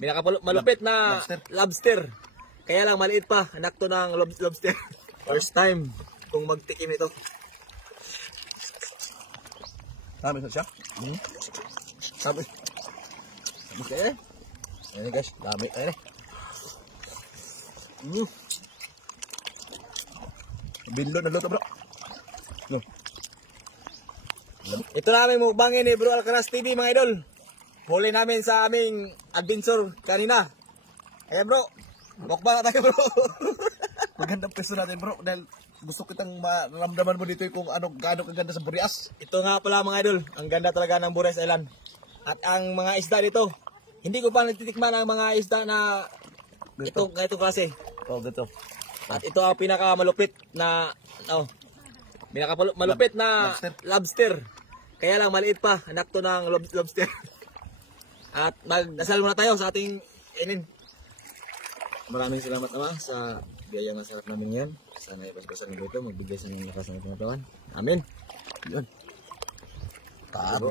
Malupit na lobster. Kaya lang maliit pa, anak to ng lobster. First time kung magtikim ito. Dami na siya. Dami. Dami kaya. Ayan guys, dami. Ayan Bindon na luto bro. No. Ito namin mukbangin ni Bro Alcaraz TV mga idol. Huli namin sa aming adventure kanina. Ayan bro, mukbang na tayo bro. Magandang peso natin bro. Dahil gusto kitang maramdaman mo dito kung gaano kaganda sa Burias. Ito nga pala mga idol, ang ganda talaga ng Burias Island. At ang mga isda dito, hindi ko pa natitikman ang mga isda na ito klase. Oh, ganito. At ito ang pinakamalupit na malupit na lobster. Kaya lang maliit pa, anak to ng lobster. At magdasal muna tayo sa ating inin. Maraming salamat naman sa biyayang nasarap namin yan. Sana ipaspasan ng ito, magbigay sa mga lakas ng pangataon. Amen. Yun.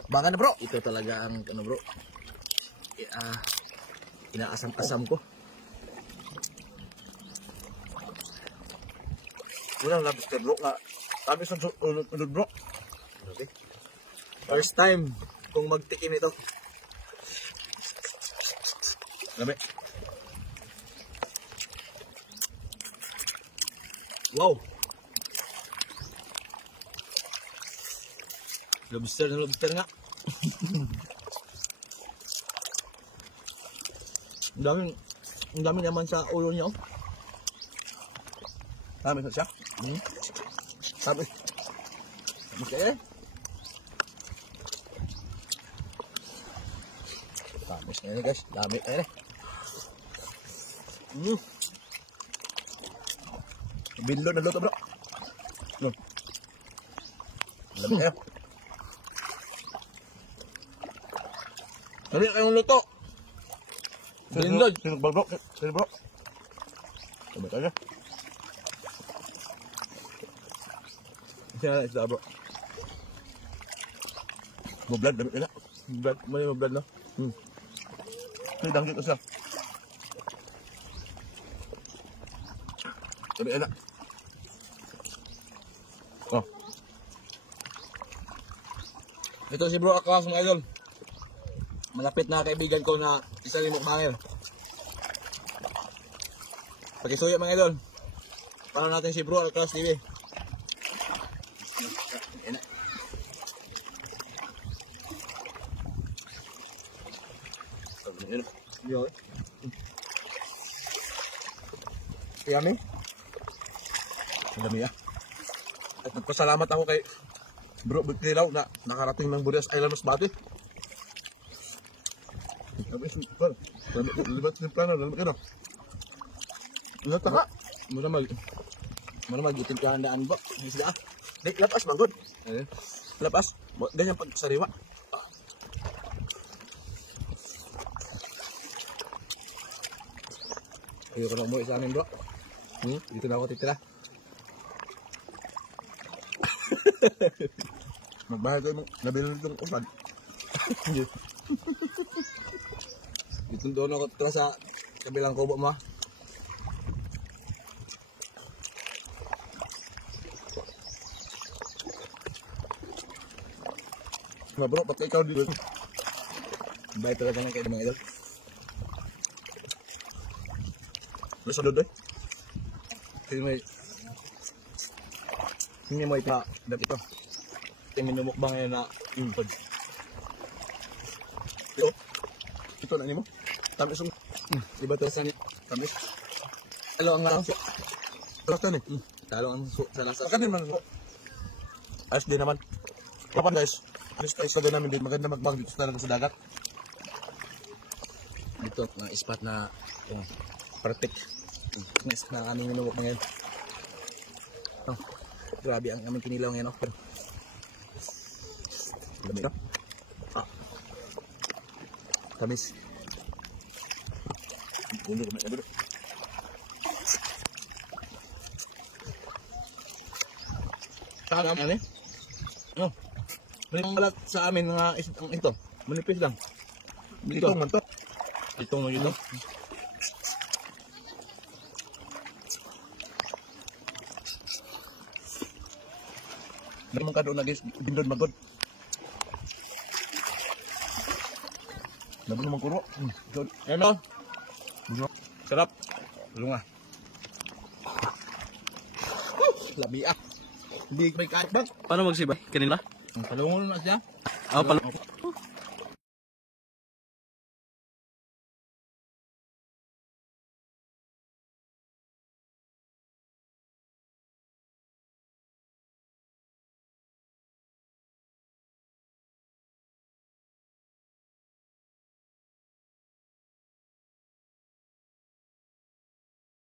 Baka na bro. Ito talaga ang bro. Inaasam-asam ko. Unang lobster bro nga. Kami sa unod bro. Okay. First time kung magtikim ito. Dami. Wow. Lobster na lobster nga. Ang dami naman sa ulo niya. Dami na siya. Dami. Dami kaya. Dami kaya guys. Dami kaya. Bindon na luto bro. No. Dami kaya. Dami kayong luto. Bindon. Sino bro? Sino bro? Dami kaya. Siya isda bro. Mablad, dami kaya. May mablad no? Ay, danggit ko siya. Dami kaya. Oh. Ito si Bro Alcaraz mga idol. Malapit na kaibigan ko na isa rin mukbanger. Pakisuyo mga idol. Para natin si Bro Alcaraz TV. Yummy. Ang dami ah. At nagpasalamat ako kay Bro Bigtilaw na nakarating ng Burias Island Masbate. Libat ng plano, dalam ka na. Nataka. Muna mag-itim ka handaan ba? Isda ah. Lapas manggod. Lapas. Ganyan pag sariwa. Ayoko na umuwi sa amin bro. Dito na ako titira. Magbayad tayo nabili nitong upan. Dito doon ako tira sa kabilang kubo mo. Nga bro, pati ikaw dito. Bye talaga ng kayo mga idol. May sunod eh. Hindi mo ito. Ito. Ito minumukbang ngayon na impod. Ito na mo. Tamis yung. Diba ito sa Tamis. talo ang lang. Talas na Talo ang sa lasa. Baka din man. Ayos din naman. Kapan guys. Alis tayo sa namin din. Maganda magbang dito sa dagat. Dito mga spot na perfect. Next na aming minumukbang ngayon. Grabe ang aming kinilaw ngayon. Pero Dami ka. tamis. Puno ko na. Saan ang ano eh? May balat sa amin mga ito. Manipis lang. Ito man to. Itong mga ito. Dari mong kado na guys, bindon magod. Laban naman kuro. Ayan o. Sarap. Lunga. Labi ah. Hindi may kahit bag. Paano magsibay? Kanila? Palungon na siya. Ah, pala.